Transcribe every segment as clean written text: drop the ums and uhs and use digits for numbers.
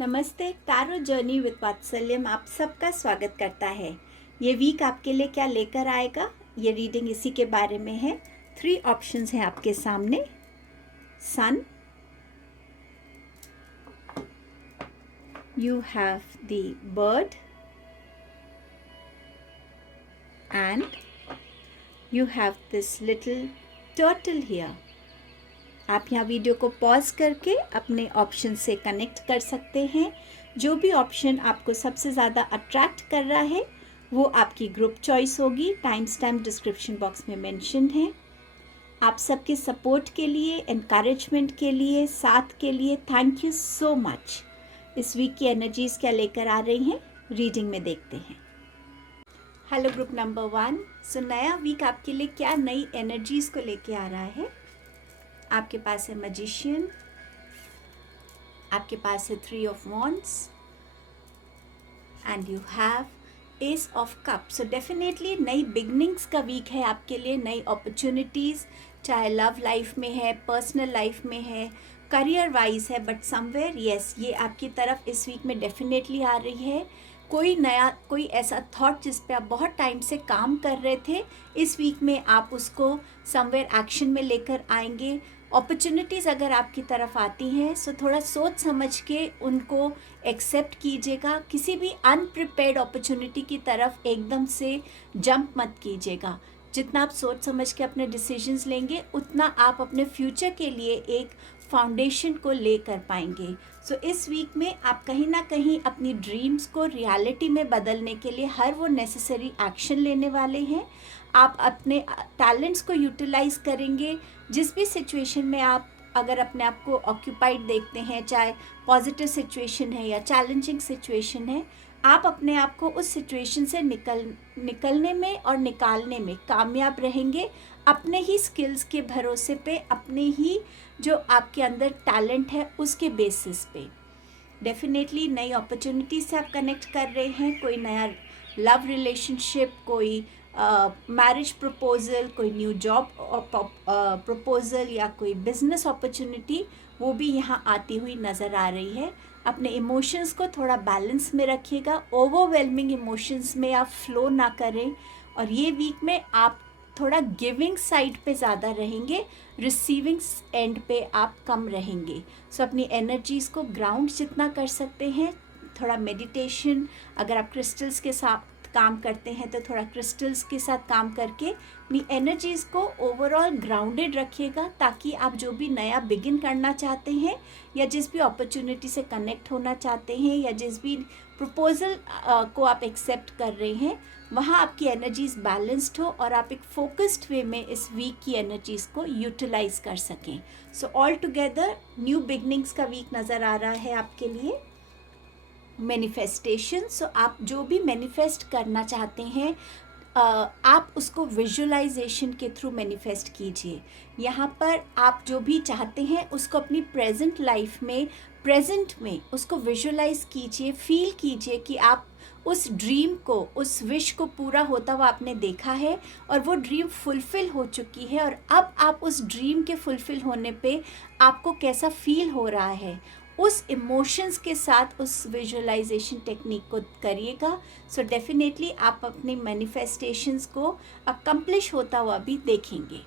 नमस्ते। Tarot journey with वात्सल्यम आप सबका स्वागत करता है। ये वीक आपके लिए क्या लेकर आएगा, ये रीडिंग इसी के बारे में है। 3 ऑप्शंस हैं आपके सामने। Son, you have the bird and you have this little turtle here. आप यहाँ वीडियो को पॉज करके अपने ऑप्शन से कनेक्ट कर सकते हैं। जो भी ऑप्शन आपको सबसे ज़्यादा अट्रैक्ट कर रहा है वो आपकी ग्रुप चॉइस होगी। टाइम स्टैम्प डिस्क्रिप्शन बॉक्स में मेंशन है। आप सबके सपोर्ट के लिए, एनकरेजमेंट के लिए, साथ के लिए थैंक यू सो मच। इस वीक की एनर्जीज क्या लेकर आ रही हैं, रीडिंग में देखते हैं। Hello group number 1। सो नया वीक आपके लिए क्या नई एनर्जीज को लेके आ रहा है। आपके पास है मैजिशियन, आपके पास है 3 of wands and you have S of cup. So definitely नई बिगनिंग्स का वीक है आपके लिए। नई अपॉर्चुनिटीज़, चाहे लव लाइफ में है, पर्सनल लाइफ में है, करियर वाइज है, बट समवेयर यस ये आपकी तरफ इस वीक में डेफिनेटली आ रही है। कोई ऐसा थॉट जिस पे आप बहुत टाइम से काम कर रहे थे, इस वीक में आप उसको समवेयर एक्शन में लेकर आएंगे। अपॉर्चुनिटीज़ अगर आपकी तरफ आती हैं सो थोड़ा सोच समझ के उनको एक्सेप्ट कीजिएगा। किसी भी अनप्रिपेयर्ड अपॉर्चुनिटी की तरफ एकदम से जंप मत कीजिएगा। जितना आप सोच समझ के अपने डिसीजंस लेंगे उतना आप अपने फ्यूचर के लिए एक फाउंडेशन को ले कर पाएंगे। सो इस वीक में आप कहीं ना कहीं अपनी ड्रीम्स को रियलिटी में बदलने के लिए हर वो नेसेसरी एक्शन लेने वाले हैं। आप अपने टैलेंट्स को यूटिलाइज करेंगे। जिस भी सिचुएशन में आप अगर अपने आप को ऑक्यूपाइड देखते हैं, चाहे पॉजिटिव सिचुएशन है या चैलेंजिंग सिचुएशन है, आप अपने आप को उस सिचुएशन से निकलने में और निकालने में कामयाब रहेंगे। अपने ही स्किल्स के भरोसे पे, अपने ही जो आपके अंदर टैलेंट है उसके बेसिस पे। डेफिनेटली नई अपॉर्चुनिटी से आप कनेक्ट कर रहे हैं। कोई नया लव रिलेशनशिप, कोई मैरिज प्रपोजल, कोई न्यू जॉब प्रपोजल या कोई बिजनेस अपॉर्चुनिटी, वो भी यहाँ आती हुई नज़र आ रही है। अपने इमोशंस को थोड़ा बैलेंस में रखिएगा। ओवरवेलमिंग इमोशंस में आप फ्लो ना करें। और ये वीक में आप थोड़ा गिविंग साइड पे ज़्यादा रहेंगे, रिसीविंग एंड पे आप कम रहेंगे। सो अपनी एनर्जीज़ को ग्राउंड जितना कर सकते हैं, थोड़ा मेडिटेशन, अगर आप क्रिस्टल्स के साथ काम करते हैं तो थोड़ा क्रिस्टल्स के साथ काम करके अपनी एनर्जीज़ को ओवरऑल ग्राउंडेड रखिएगा, ताकि आप जो भी नया बिगिन करना चाहते हैं या जिस भी अपॉर्चुनिटी से कनेक्ट होना चाहते हैं या जिस भी प्रपोजल को आप एक्सेप्ट कर रहे हैं, वहाँ आपकी एनर्जीज़ बैलेंस्ड हो और आप एक फोकस्ड वे में इस वीक की एनर्जीज़ को यूटिलाइज कर सकें। सो ऑल टुगेदर न्यू बिगनिंग्स का वीक नज़र आ रहा है आपके लिए। मैनिफेस्टेशन, सो आप जो भी मैनिफेस्ट करना चाहते हैं आप उसको विजुअलाइजेशन के थ्रू मैनिफेस्ट कीजिए। यहाँ पर आप जो भी चाहते हैं उसको अपनी प्रेजेंट लाइफ में, प्रेजेंट में उसको विजुअलाइज कीजिए, फील कीजिए कि आप उस ड्रीम को, उस विश को पूरा होता हुआ आपने देखा है और वो ड्रीम फुलफ़िल हो चुकी है। और अब आप उस ड्रीम के फुलफ़िल होने पे आपको कैसा फील हो रहा है, उस इमोशंस के साथ उस विजुअलाइजेशन टेक्निक को करिएगा। सो डेफिनेटली आप अपने मैनिफेस्टेशंस को अकम्प्लिश होता हुआ भी देखेंगे।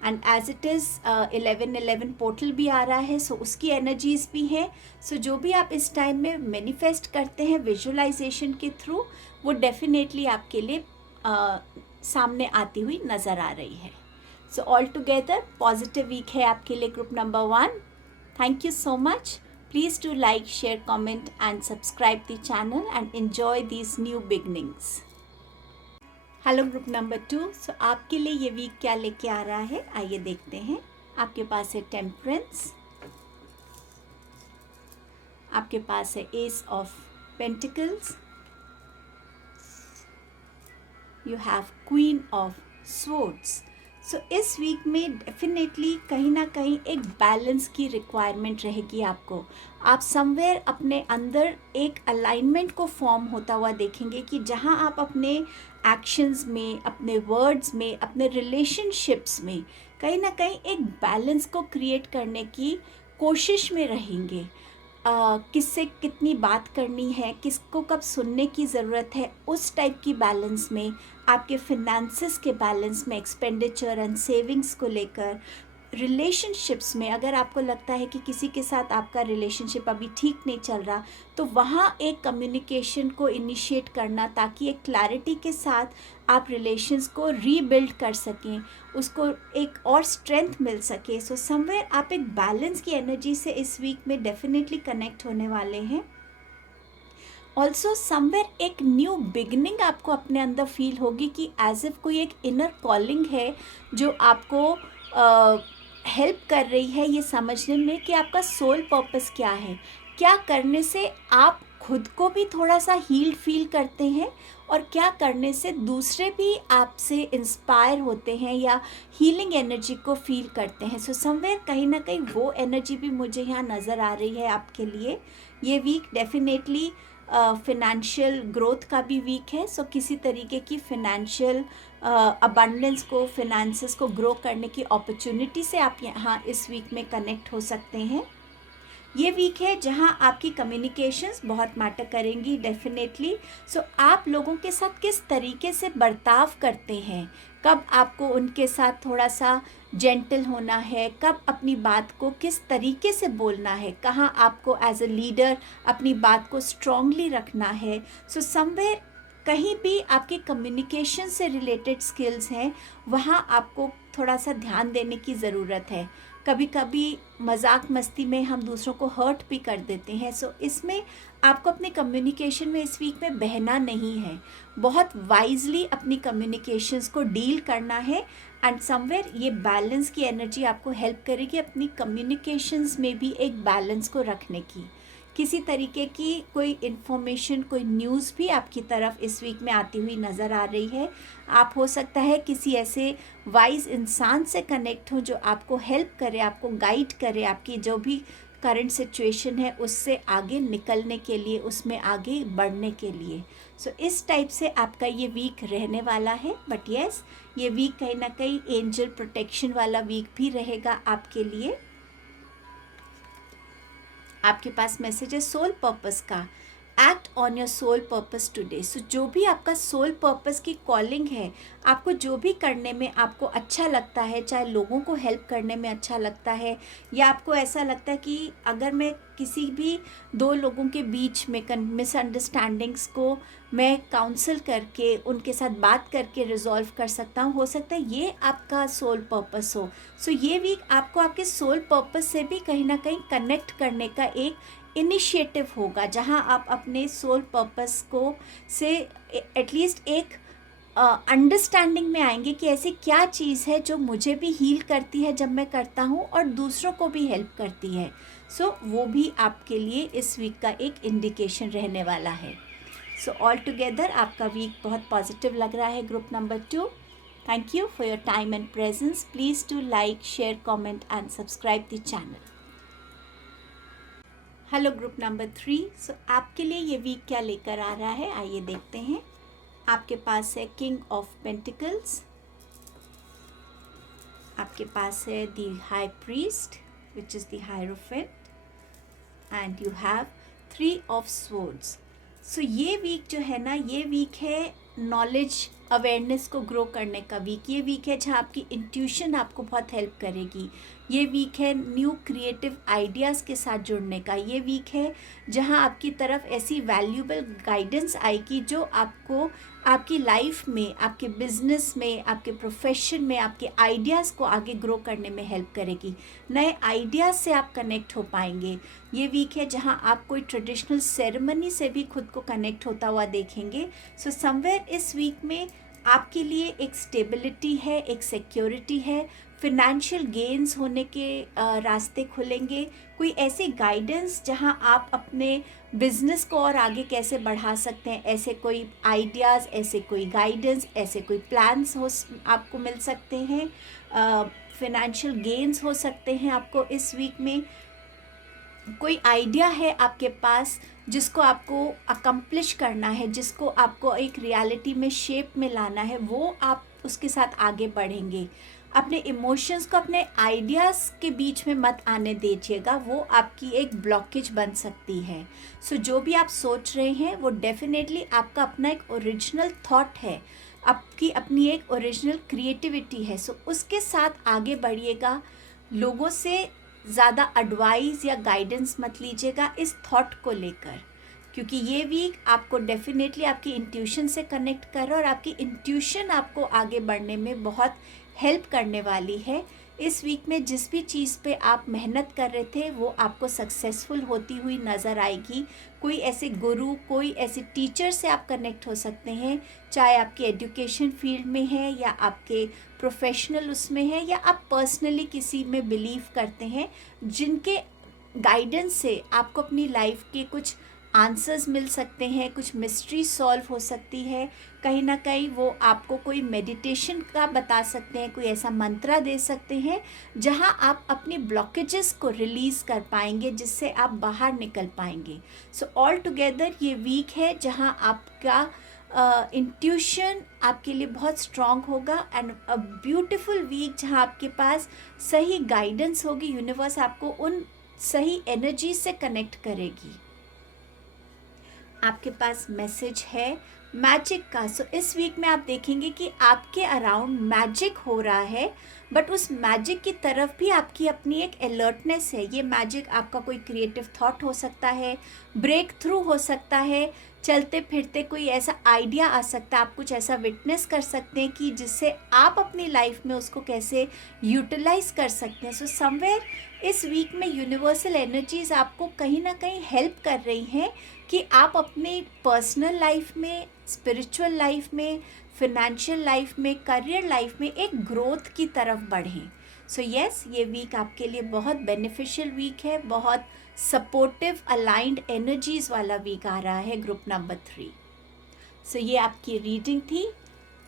And as it is 11-11 portal भी आ रहा है, सो उसकी एनर्जीज भी हैं। सो जो भी आप इस टाइम में मैनिफेस्ट करते हैं विजुअलाइजेशन के थ्रू, वो डेफिनेटली आपके लिए सामने आती हुई नज़र आ रही है। So all together positive week है आपके लिए group number 1। Thank you so much. Please do like, share, comment and subscribe the channel and enjoy these new beginnings. Hello group number 2। सो आपके लिए ये वीक क्या लेके आ रहा है, आइए देखते हैं। आपके पास है टेम्परेंस, आपके पास है ace of pentacles, you have queen of swords. So इस वीक में डेफिनेटली कहीं ना कहीं एक बैलेंस की रिक्वायरमेंट रहेगी आपको। आप समवेयर अपने अंदर एक अलाइनमेंट को फॉर्म होता हुआ देखेंगे कि जहां आप अपने एक्शंस में, अपने वर्ड्स में, अपने रिलेशनशिप्स में कहीं ना कहीं एक बैलेंस को क्रिएट करने की कोशिश में रहेंगे। किससे कितनी बात करनी है, किसको कब सुनने की ज़रूरत है, उस टाइप की बैलेंस में, आपके फिनेंसेस के बैलेंस में, एक्सपेंडिचर एंड सेविंग्स को लेकर, रिलेशनशिप्स में अगर आपको लगता है कि किसी के साथ आपका रिलेशनशिप अभी ठीक नहीं चल रहा, तो वहाँ एक कम्युनिकेशन को इनिशिएट करना ताकि एक क्लैरिटी के साथ आप रिलेशंस को रीबिल्ड कर सकें, उसको एक और स्ट्रेंथ मिल सके। सो समवेयर आप एक बैलेंस की एनर्जी से इस वीक में डेफिनेटली कनेक्ट होने वाले हैं। ऑल्सो समवेयर एक न्यू बिगनिंग आपको अपने अंदर फील होगी कि एज इफ कोई एक इनर कॉलिंग है जो आपको हेल्प कर रही है ये समझने में कि आपका सोल पर्पस क्या है, क्या करने से आप खुद को भी थोड़ा सा हील्ड फील करते हैं और क्या करने से दूसरे भी आपसे इंस्पायर होते हैं या हीलिंग एनर्जी को फील करते हैं। सो समवेयर कहीं ना कहीं वो एनर्जी भी मुझे यहाँ नज़र आ रही है आपके लिए। ये वीक डेफिनेटली फिनेंशियल ग्रोथ का भी वीक है। सो किसी तरीके की फिनेंशियल अबंडेंस को, फिनेंसेस को ग्रो करने की अपॉर्चुनिटी से आप यहाँ इस वीक में कनेक्ट हो सकते हैं। ये वीक है जहाँ आपकी कम्युनिकेशंस बहुत मैटर करेंगी डेफिनेटली। सो आप लोगों के साथ किस तरीके से बर्ताव करते हैं, कब आपको उनके साथ थोड़ा सा जेंटल होना है, कब अपनी बात को किस तरीके से बोलना है, कहाँ आपको एज अ लीडर अपनी बात को स्ट्रांगली रखना है। सो समवेयर कहीं भी आपके कम्युनिकेशन से रिलेटेड स्किल्स हैं, वहाँ आपको थोड़ा सा ध्यान देने की ज़रूरत है। कभी कभी मजाक मस्ती में हम दूसरों को हर्ट भी कर देते हैं। सो इसमें आपको अपने कम्युनिकेशन में इस वीक में बहना नहीं है, बहुत वाइजली अपनी कम्युनिकेशंस को डील करना है। एंड समवेयर ये बैलेंस की एनर्जी आपको हेल्प करेगी अपनी कम्युनिकेशंस में भी एक बैलेंस को रखने की। किसी तरीके की कोई इन्फॉर्मेशन, कोई न्यूज़ भी आपकी तरफ इस वीक में आती हुई नज़र आ रही है। आप हो सकता है किसी ऐसे वाइज इंसान से कनेक्ट हो जो आपको हेल्प करे, आपको गाइड करे, आपकी जो भी करंट सिचुएशन है उससे आगे निकलने के लिए, उसमें आगे बढ़ने के लिए। सो इस टाइप से आपका ये वीक रहने वाला है। बट येस, ये वीक कहीं ना कहीं एंजल प्रोटेक्शन वाला वीक भी रहेगा आपके लिए। आपके पास मैसेज है सोल पर्पस का, act on your soul purpose today. So जो भी आपका सोल पर्पस की कॉलिंग है, आपको जो भी करने में आपको अच्छा लगता है, चाहे लोगों को हेल्प करने में अच्छा लगता है या आपको ऐसा लगता है कि अगर मैं किसी भी दो लोगों के बीच में मिसअंडरस्टैंडिंग्स को मैं काउंसल करके, उनके साथ बात करके रिजॉल्व कर सकता हूँ, हो सकता है ये आपका सोल पर्पस हो। सो ये वीक आपको आपके सोल पर्पस से भी कहीं ना कहीं कनेक्ट करने का एक इनिशिएटिव होगा, जहां आप अपने सोल पर्पस को से एटलीस्ट एक अंडरस्टैंडिंग में आएंगे कि ऐसी क्या चीज़ है जो मुझे भी हील करती है जब मैं करता हूँ और दूसरों को भी हेल्प करती है। सो वो भी आपके लिए इस वीक का एक इंडिकेशन रहने वाला है। सो ऑल टुगेदर आपका वीक बहुत पॉजिटिव लग रहा है। Group number 2, thank you for your time and presence. Please to like, share, comment and subscribe the channel. Hello group number 3। So आपके लिए ये वीक क्या लेकर आ रहा है, आइए देखते हैं। आपके पास है किंग ऑफ पेंटिकल्स, आपके पास है the high priest which is the hierophant, and you have 3 of swords. So ये वीक जो है ना, ये वीक है नॉलेज अवेयरनेस को ग्रो करने का वीक। ये वीक है जहाँ आपकी इंट्यूशन आपको बहुत हेल्प करेगी। ये वीक है न्यू क्रिएटिव आइडियाज़ के साथ जुड़ने का। ये वीक है जहाँ आपकी तरफ ऐसी वैल्यूबल गाइडेंस आएगी जो आपको आपकी लाइफ में, आपके बिजनेस में, आपके प्रोफेशन में, आपके आइडियाज़ को आगे ग्रो करने में हेल्प करेगी। नए आइडियाज़ से आप कनेक्ट हो पाएंगे। ये वीक है जहाँ आप कोई ट्रेडिशनल सेरेमनी से भी खुद को कनेक्ट होता हुआ देखेंगे। सो समवेयर इस वीक में आपके लिए एक स्टेबिलिटी है, एक सिक्योरिटी है, फिनेंशियल गेन्स होने के रास्ते खुलेंगे। कोई ऐसी गाइडेंस जहां आप अपने बिजनेस को और आगे कैसे बढ़ा सकते हैं, ऐसे कोई आइडियाज़, ऐसे कोई गाइडेंस, ऐसे कोई प्लान्स हो आपको मिल सकते हैं। फिनेंशियल गेन्स हो सकते हैं आपको इस वीक में। कोई आइडिया है आपके पास जिसको आपको अकम्प्लिश करना है, जिसको आपको एक रियलिटी में शेप में लाना है, वो आप उसके साथ आगे बढ़ेंगे। अपने इमोशंस को अपने आइडियाज़ के बीच में मत आने दीजिएगा, वो आपकी एक ब्लॉकेज बन सकती है। सो जो भी आप सोच रहे हैं वो डेफिनेटली आपका अपना एक ओरिजिनल थॉट है, आपकी अपनी एक ओरिजिनल क्रिएटिविटी है। सो उसके साथ आगे बढ़िएगा। लोगों से ज़्यादा एडवाइस या गाइडेंस मत लीजिएगा इस थॉट को लेकर, क्योंकि ये वीक आपको डेफिनेटली आपकी इंट्यूशन से कनेक्ट कर रहा है और आपकी इंट्यूशन आपको आगे बढ़ने में बहुत हेल्प करने वाली है। इस वीक में जिस भी चीज़ पे आप मेहनत कर रहे थे वो आपको सक्सेसफुल होती हुई नज़र आएगी। कोई ऐसे गुरु, कोई ऐसे टीचर से आप कनेक्ट हो सकते हैं, चाहे आपके एजुकेशन फील्ड में है या आपके प्रोफेशनल उसमें है, या आप पर्सनली किसी में बिलीव करते हैं, जिनके गाइडेंस से आपको अपनी लाइफ के कुछ आंसर्स मिल सकते हैं, कुछ मिस्ट्री सॉल्व हो सकती है। कहीं ना कहीं वो आपको कोई मेडिटेशन का बता सकते हैं, कोई ऐसा मंत्रा दे सकते हैं जहां आप अपनी ब्लॉकेजेस को रिलीज़ कर पाएंगे, जिससे आप बाहर निकल पाएंगे। सो ऑल टुगेदर ये वीक है जहां आपका इंट्यूशन आपके लिए बहुत स्ट्रॉन्ग होगा, एंड अ ब्यूटिफुल वीक जहां आपके पास सही गाइडेंस होगी। यूनिवर्स आपको उन सही एनर्जी से कनेक्ट करेगी। आपके पास मैसेज है मैजिक का। सो इस वीक में आप देखेंगे कि आपके अराउंड मैजिक हो रहा है, बट उस मैजिक की तरफ भी आपकी अपनी एक अलर्टनेस है। ये मैजिक आपका कोई क्रिएटिव थॉट हो सकता है, ब्रेक थ्रू हो सकता है, चलते फिरते कोई ऐसा आइडिया आ सकता है, आप कुछ ऐसा विटनेस कर सकते हैं कि जिससे आप अपनी लाइफ में उसको कैसे यूटिलाइज कर सकते हैं। सो समवेयर इस वीक में यूनिवर्सल एनर्जीज आपको कहीं ना कहीं हेल्प कर रही हैं कि आप अपनी पर्सनल लाइफ में, स्पिरिचुअल लाइफ में, फिनेंशियल लाइफ में, करियर लाइफ में एक ग्रोथ की तरफ बढ़ें। सो यस, ये वीक आपके लिए बहुत बेनिफिशियल वीक है, बहुत सपोर्टिव अलाइंड एनर्जीज वाला वीक आ रहा है ग्रुप नंबर 3। सो ये आपकी रीडिंग थी।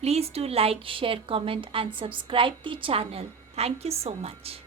Please do like, share, comment and subscribe the channel. Thank you so much.